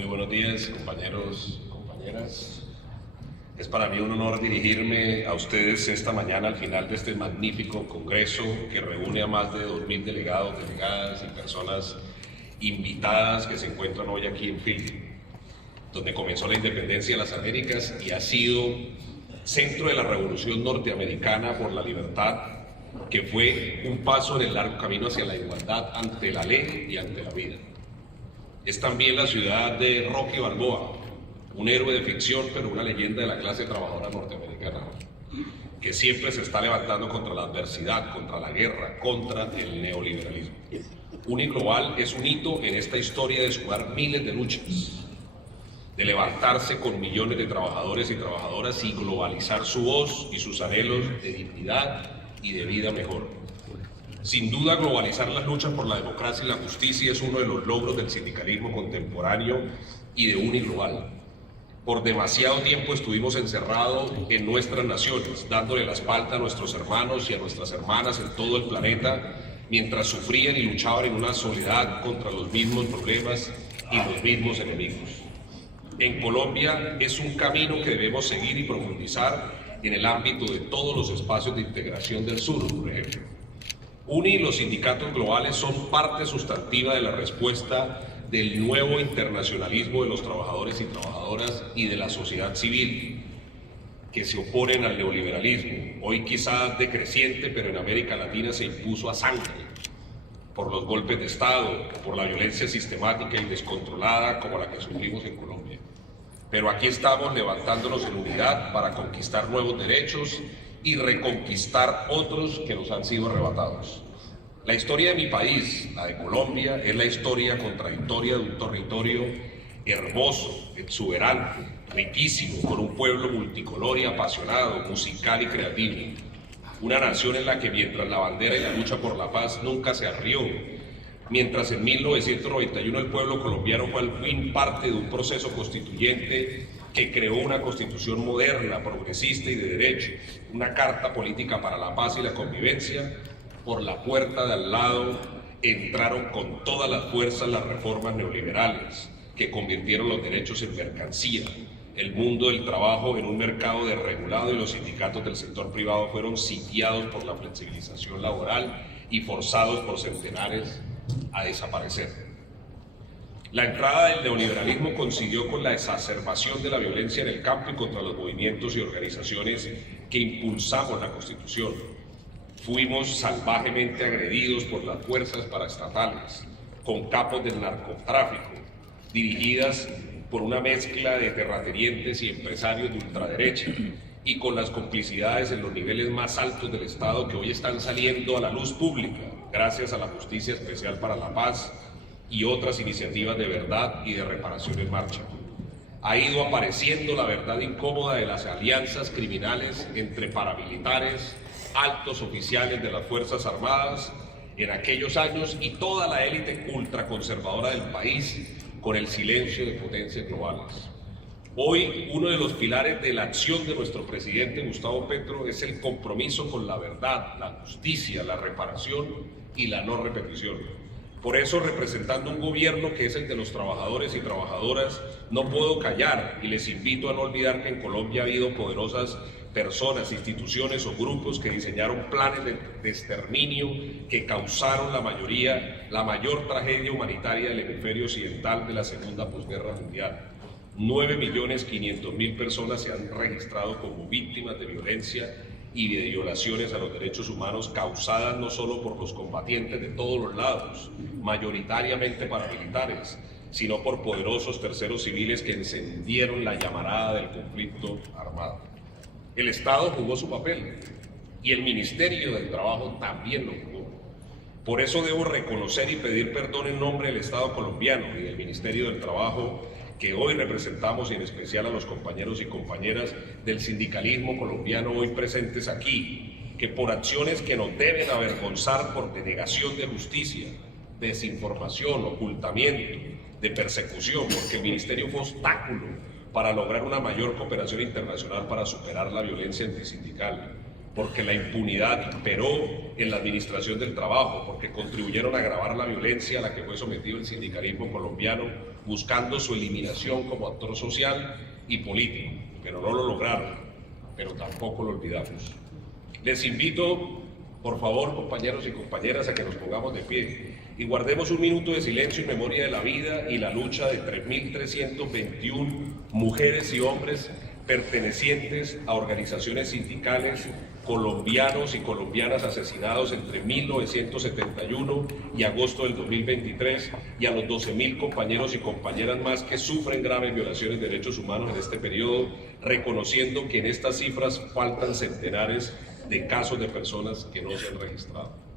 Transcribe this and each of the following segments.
Muy buenos días, compañeros y compañeras. Es para mí un honor dirigirme a ustedes esta mañana al final de este magnífico congreso que reúne a más de 2.000 delegados, delegadas y personas invitadas que se encuentran hoy aquí en Philly, donde comenzó la independencia de las Américas y ha sido centro de la revolución norteamericana por la libertad, que fue un paso en el largo camino hacia la igualdad ante la ley y ante la vida. Es también la ciudad de Rocky Balboa, un héroe de ficción, pero una leyenda de la clase trabajadora norteamericana, que siempre se está levantando contra la adversidad, contra la guerra, contra el neoliberalismo. Uniglobal es un hito en esta historia de sumar miles de luchas, de levantarse con millones de trabajadores y trabajadoras y globalizar su voz y sus anhelos de dignidad y de vida mejor. Sin duda, globalizar las luchas por la democracia y la justicia es uno de los logros del sindicalismo contemporáneo y de Uniglobal. Por demasiado tiempo estuvimos encerrados en nuestras naciones, dándole la espalda a nuestros hermanos y a nuestras hermanas en todo el planeta, mientras sufrían y luchaban en una soledad contra los mismos problemas y los mismos enemigos. En Colombia es un camino que debemos seguir y profundizar en el ámbito de todos los espacios de integración del sur, por ejemplo. UNI y los sindicatos globales son parte sustantiva de la respuesta del nuevo internacionalismo de los trabajadores y trabajadoras y de la sociedad civil que se oponen al neoliberalismo, hoy quizás decreciente, pero en América Latina se impuso a sangre por los golpes de Estado, por la violencia sistemática y descontrolada como la que sufrimos en Colombia. Pero aquí estamos levantándonos en unidad para conquistar nuevos derechos y reconquistar otros que nos han sido arrebatados. La historia de mi país, la de Colombia, es la historia contradictoria de un territorio hermoso, exuberante, riquísimo, con un pueblo multicolor y apasionado, musical y creativo. Una nación en la que mientras la bandera y la lucha por la paz nunca se arrió, mientras en 1991 el pueblo colombiano fue al fin parte de un proceso constituyente que creó una constitución moderna, progresista y de derecho, una carta política para la paz y la convivencia. Por la puerta de al lado entraron con todas las fuerzas las reformas neoliberales que convirtieron los derechos en mercancía, el mundo del trabajo en un mercado desregulado y los sindicatos del sector privado fueron sitiados por la flexibilización laboral y forzados por centenares a desaparecer. La entrada del neoliberalismo coincidió con la exacerbación de la violencia en el campo y contra los movimientos y organizaciones que impulsamos la Constitución. Fuimos salvajemente agredidos por las fuerzas paraestatales, con capos del narcotráfico, dirigidas por una mezcla de terratenientes y empresarios de ultraderecha, y con las complicidades en los niveles más altos del Estado que hoy están saliendo a la luz pública, gracias a la Justicia Especial para la Paz y otras iniciativas de verdad y de reparación en marcha. Ha ido apareciendo la verdad incómoda de las alianzas criminales entre paramilitares, altos oficiales de las Fuerzas Armadas en aquellos años y toda la élite ultraconservadora del país con el silencio de potencias globales. Hoy, uno de los pilares de la acción de nuestro presidente Gustavo Petro es el compromiso con la verdad, la justicia, la reparación y la no repetición. Por eso, representando un gobierno que es el de los trabajadores y trabajadoras, no puedo callar y les invito a no olvidar que en Colombia ha habido poderosas personas, instituciones o grupos que diseñaron planes de exterminio que causaron la mayor tragedia humanitaria del hemisferio occidental de la segunda posguerra mundial. 9.500.000 personas se han registrado como víctimas de violencia y de violaciones a los derechos humanos causadas no solo por los combatientes de todos los lados, mayoritariamente paramilitares, sino por poderosos terceros civiles que encendieron la llamarada del conflicto armado. El Estado jugó su papel y el Ministerio del Trabajo también lo jugó. Por eso debo reconocer y pedir perdón en nombre del Estado colombiano y del Ministerio del Trabajo que hoy representamos, y en especial a los compañeros y compañeras del sindicalismo colombiano hoy presentes aquí, que por acciones que nos deben avergonzar por denegación de justicia, desinformación, ocultamiento, de persecución, porque el Ministerio fue obstáculo para lograr una mayor cooperación internacional para superar la violencia antisindical. porque la impunidad imperó en la administración del trabajo, porque contribuyeron a agravar la violencia a la que fue sometido el sindicalismo colombiano, buscando su eliminación como actor social y político, pero no lo lograron, pero tampoco lo olvidamos. Les invito, por favor, compañeros y compañeras, a que nos pongamos de pie y guardemos un minuto de silencio en memoria de la vida y la lucha de 3.321 mujeres y hombres pertenecientes a organizaciones sindicales, colombianos y colombianas asesinados entre 1971 y agosto del 2023, y a los 12.000 compañeros y compañeras más que sufren graves violaciones de derechos humanos en este periodo, reconociendo que en estas cifras faltan centenares de casos de personas que no se han registrado.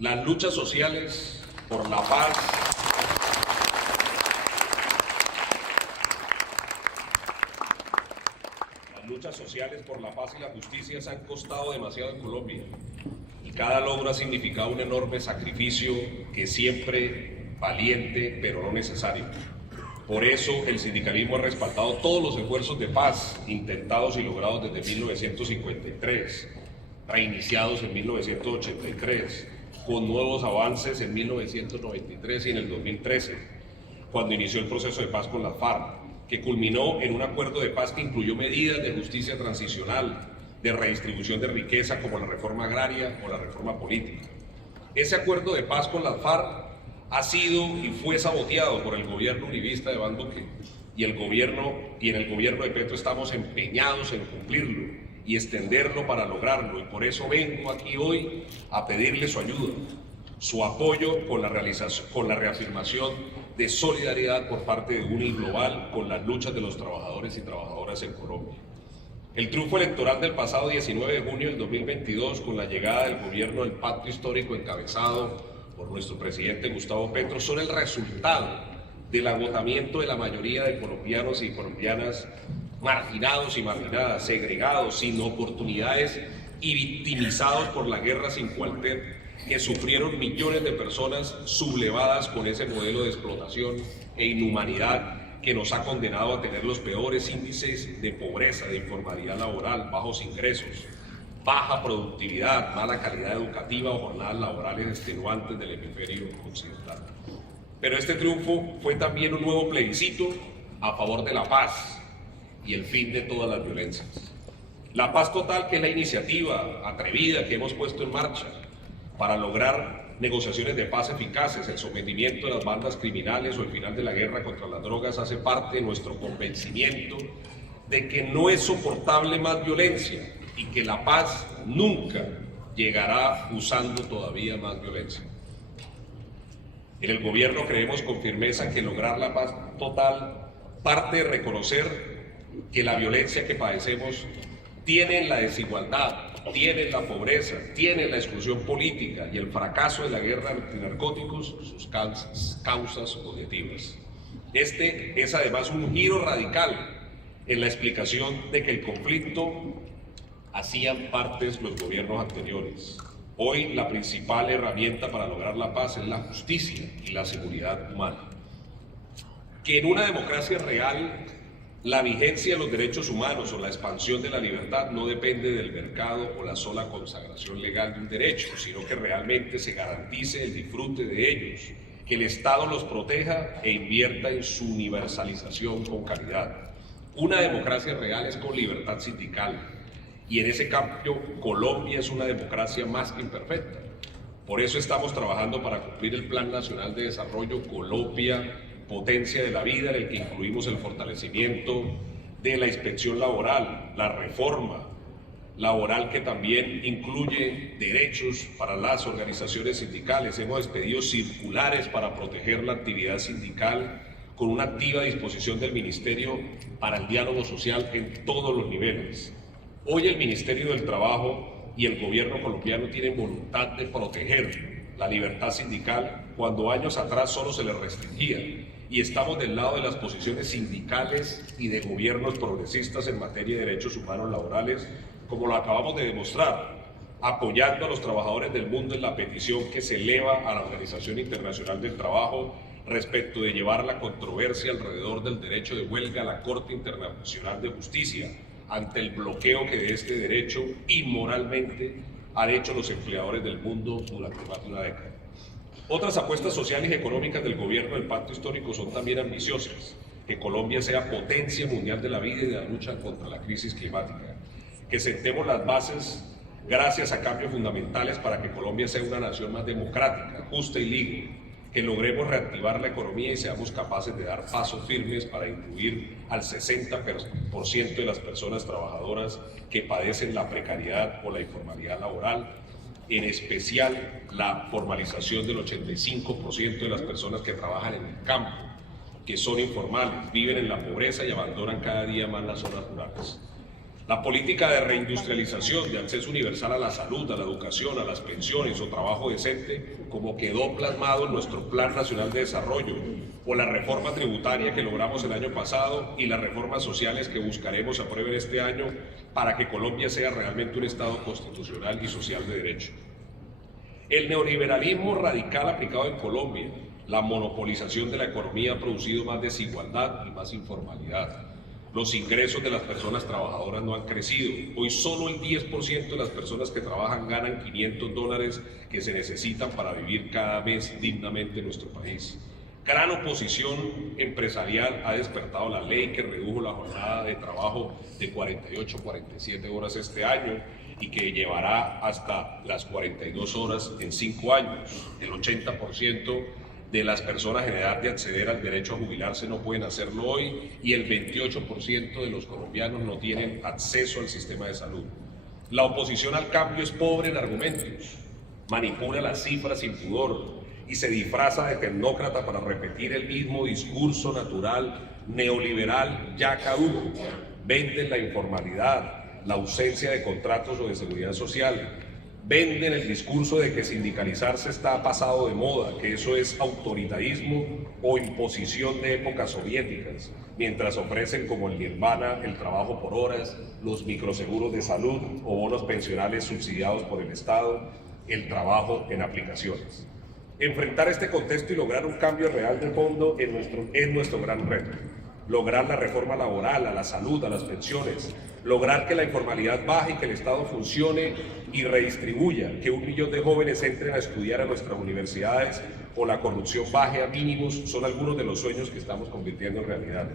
Las luchas sociales por la paz, y la justicia se han costado demasiado en Colombia, y cada logro ha significado un enorme sacrificio que siempre valiente, pero no necesario. Por eso el sindicalismo ha respaldado todos los esfuerzos de paz intentados y logrados desde 1953, reiniciados en 1983, con nuevos avances en 1993 y en el 2013, cuando inició el proceso de paz con las FARC, que culminó en un acuerdo de paz que incluyó medidas de justicia transicional, de redistribución de riqueza como la reforma agraria o la reforma política. Ese acuerdo de paz con las FARC ha sido y fue saboteado por el gobierno uribista de Iván Duque, y en el gobierno de Petro estamos empeñados en cumplirlo y extenderlo para lograrlo, y por eso vengo aquí hoy a pedirle su ayuda, su apoyo con la reafirmación de solidaridad por parte de UNI Global con las luchas de los trabajadores y trabajadoras en Colombia. El triunfo electoral del pasado 19 de junio del 2022, con la llegada del gobierno del pacto histórico encabezado por nuestro presidente Gustavo Petro, son el resultado del agotamiento de la mayoría de colombianos y colombianas marginados y marginadas, segregados, sin oportunidades y victimizados por la guerra sin cuartel que sufrieron millones de personas sublevadas con ese modelo de explotación e inhumanidad que nos ha condenado a tener los peores índices de pobreza, de informalidad laboral, bajos ingresos, baja productividad, mala calidad educativa o jornadas laborales extenuantes del hemisferio occidental. Pero este triunfo fue también un nuevo plebiscito a favor de la paz y el fin de todas las violencias. La paz total, que es la iniciativa atrevida que hemos puesto en marcha para lograr negociaciones de paz eficaces, el sometimiento de las bandas criminales o el final de la guerra contra las drogas, hace parte de nuestro convencimiento de que no es soportable más violencia y que la paz nunca llegará usando todavía más violencia. En el gobierno creemos con firmeza que lograr la paz total parte de reconocer que la violencia que padecemos tiene la desigualdad, tiene la pobreza, tiene la exclusión política y el fracaso de la guerra antinarcóticos sus causas objetivas. Este es además un giro radical en la explicación de que el conflicto hacían partes los gobiernos anteriores. Hoy la principal herramienta para lograr la paz es la justicia y la seguridad humana. Que en una democracia real la vigencia de los derechos humanos o la expansión de la libertad no depende del mercado o la sola consagración legal de un derecho, sino que realmente se garantice el disfrute de ellos, que el Estado los proteja e invierta en su universalización con calidad. Una democracia real es con libertad sindical, y en ese cambio Colombia es una democracia más que imperfecta. Por eso estamos trabajando para cumplir el Plan Nacional de Desarrollo Colombia Potencia de la Vida, en el que incluimos el fortalecimiento de la inspección laboral, la reforma laboral que también incluye derechos para las organizaciones sindicales. Hemos expedido circulares para proteger la actividad sindical con una activa disposición del Ministerio para el diálogo social en todos los niveles. Hoy el Ministerio del Trabajo y el gobierno colombiano tienen voluntad de proteger la libertad sindical cuando años atrás solo se les restringía, y estamos del lado de las posiciones sindicales y de gobiernos progresistas en materia de derechos humanos laborales, como lo acabamos de demostrar, apoyando a los trabajadores del mundo en la petición que se eleva a la Organización Internacional del Trabajo respecto de llevar la controversia alrededor del derecho de huelga a la Corte Internacional de Justicia, ante el bloqueo que de este derecho inmoralmente han hecho los empleadores del mundo durante más de una década. Otras apuestas sociales y económicas del gobierno del Pacto Histórico son también ambiciosas: que Colombia sea potencia mundial de la vida y de la lucha contra la crisis climática, que sentemos las bases gracias a cambios fundamentales para que Colombia sea una nación más democrática, justa y libre, que logremos reactivar la economía y seamos capaces de dar pasos firmes para incluir al 60% de las personas trabajadoras que padecen la precariedad o la informalidad laboral, en especial la formalización del 85% de las personas que trabajan en el campo, que son informales, viven en la pobreza y abandonan cada día más las zonas rurales. La política de reindustrialización, de acceso universal a la salud, a la educación, a las pensiones o trabajo decente, como quedó plasmado en nuestro Plan Nacional de Desarrollo, o la reforma tributaria que logramos el año pasado y las reformas sociales que buscaremos aprueben este año para que Colombia sea realmente un Estado constitucional y social de derecho. El neoliberalismo radical aplicado en Colombia, la monopolización de la economía ha producido más desigualdad y más informalidad. Los ingresos de las personas trabajadoras no han crecido. Hoy solo el 10% de las personas que trabajan ganan $500 que se necesitan para vivir cada mes dignamente en nuestro país. Gran oposición empresarial ha despertado la ley que redujo la jornada de trabajo de 48 a 47 horas este año y que llevará hasta las 42 horas en 5 años. El 80% de las personas en edad de acceder al derecho a jubilarse no pueden hacerlo hoy y el 28% de los colombianos no tienen acceso al sistema de salud. La oposición al cambio es pobre en argumentos, manipula las cifras sin pudor y se disfraza de tecnócrata para repetir el mismo discurso natural neoliberal ya caduco. Venden la informalidad, la ausencia de contratos o de seguridad social. Venden el discurso de que sindicalizarse está pasado de moda, que eso es autoritarismo o imposición de épocas soviéticas, mientras ofrecen como el nirvana el trabajo por horas, los microseguros de salud o bonos pensionales subsidiados por el Estado, el trabajo en aplicaciones. Enfrentar este contexto y lograr un cambio real de fondo es nuestro gran reto. Lograr la reforma laboral, a la salud, a las pensiones, lograr que la informalidad baje y que el Estado funcione y redistribuya, que 1 millón de jóvenes entren a estudiar a nuestras universidades o la corrupción baje a mínimos, son algunos de los sueños que estamos convirtiendo en realidad.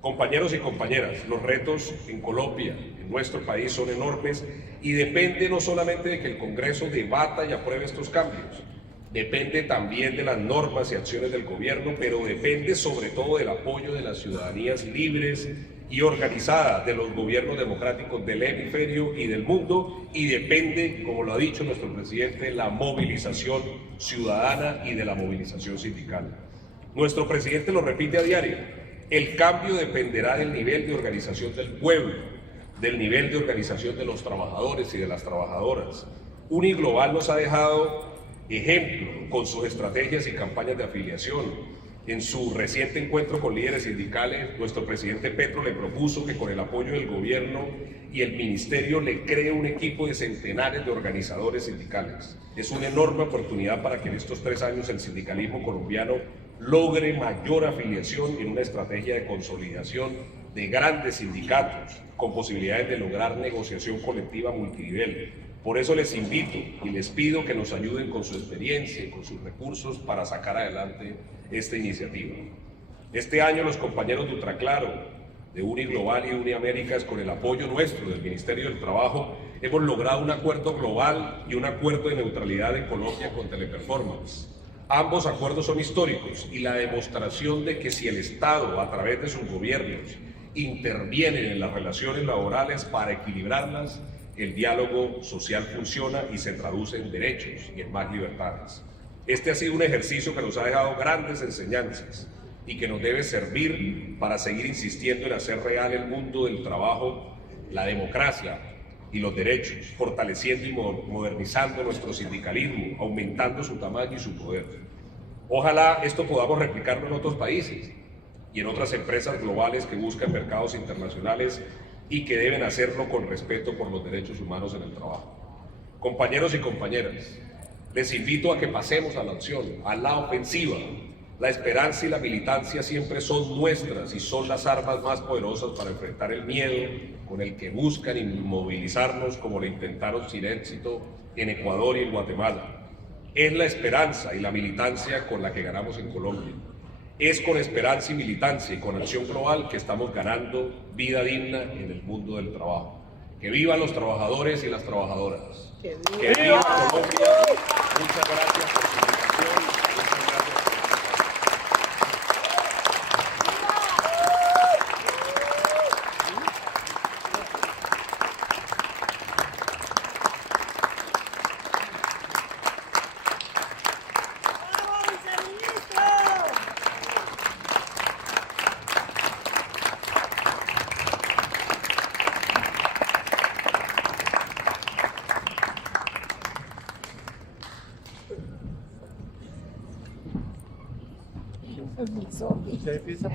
Compañeros y compañeras, los retos en Colombia, en nuestro país, son enormes y depende no solamente de que el Congreso debata y apruebe estos cambios, depende también de las normas y acciones del gobierno, pero depende sobre todo del apoyo de las ciudadanías libres y organizadas, de los gobiernos democráticos del hemisferio y del mundo, y depende, como lo ha dicho nuestro presidente, de la movilización ciudadana y de la movilización sindical. Nuestro presidente lo repite a diario: el cambio dependerá del nivel de organización del pueblo, del nivel de organización de los trabajadores y de las trabajadoras. Uniglobal nos ha dejado ejemplo con sus estrategias y campañas de afiliación. En su reciente encuentro con líderes sindicales, nuestro presidente Petro le propuso que con el apoyo del gobierno y el ministerio le cree un equipo de centenares de organizadores sindicales. Es una enorme oportunidad para que en estos 3 años el sindicalismo colombiano logre mayor afiliación en una estrategia de consolidación de grandes sindicatos con posibilidades de lograr negociación colectiva multinivel. Por eso les invito y les pido que nos ayuden con su experiencia y con sus recursos para sacar adelante esta iniciativa. Este año los compañeros de Ultraclaro, de Uniglobal y de Uniaméricas, con el apoyo nuestro del Ministerio del Trabajo, hemos logrado un acuerdo global y un acuerdo de neutralidad en Colombia con Teleperformance. Ambos acuerdos son históricos y la demostración de que si el Estado, a través de sus gobiernos, intervienen en las relaciones laborales para equilibrarlas, el diálogo social funciona y se traduce en derechos y en más libertades. Este ha sido un ejercicio que nos ha dejado grandes enseñanzas y que nos debe servir para seguir insistiendo en hacer real el mundo del trabajo, la democracia y los derechos, fortaleciendo y modernizando nuestro sindicalismo, aumentando su tamaño y su poder. Ojalá esto podamos replicarlo en otros países y en otras empresas globales que buscan mercados internacionales y que deben hacerlo con respeto por los derechos humanos en el trabajo. Compañeros y compañeras, les invito a que pasemos a la acción, a la ofensiva. La esperanza y la militancia siempre son nuestras y son las armas más poderosas para enfrentar el miedo con el que buscan inmovilizarnos, como lo intentaron sin éxito en Ecuador y en Guatemala. Es la esperanza y la militancia con la que ganamos en Colombia. Es con esperanza y militancia y con acción global que estamos ganando vida digna en el mundo del trabajo. ¡Que vivan los trabajadores y las trabajadoras! ¡Que viva Colombia! Muchas gracias por su invitación. Muchas gracias. Permiso.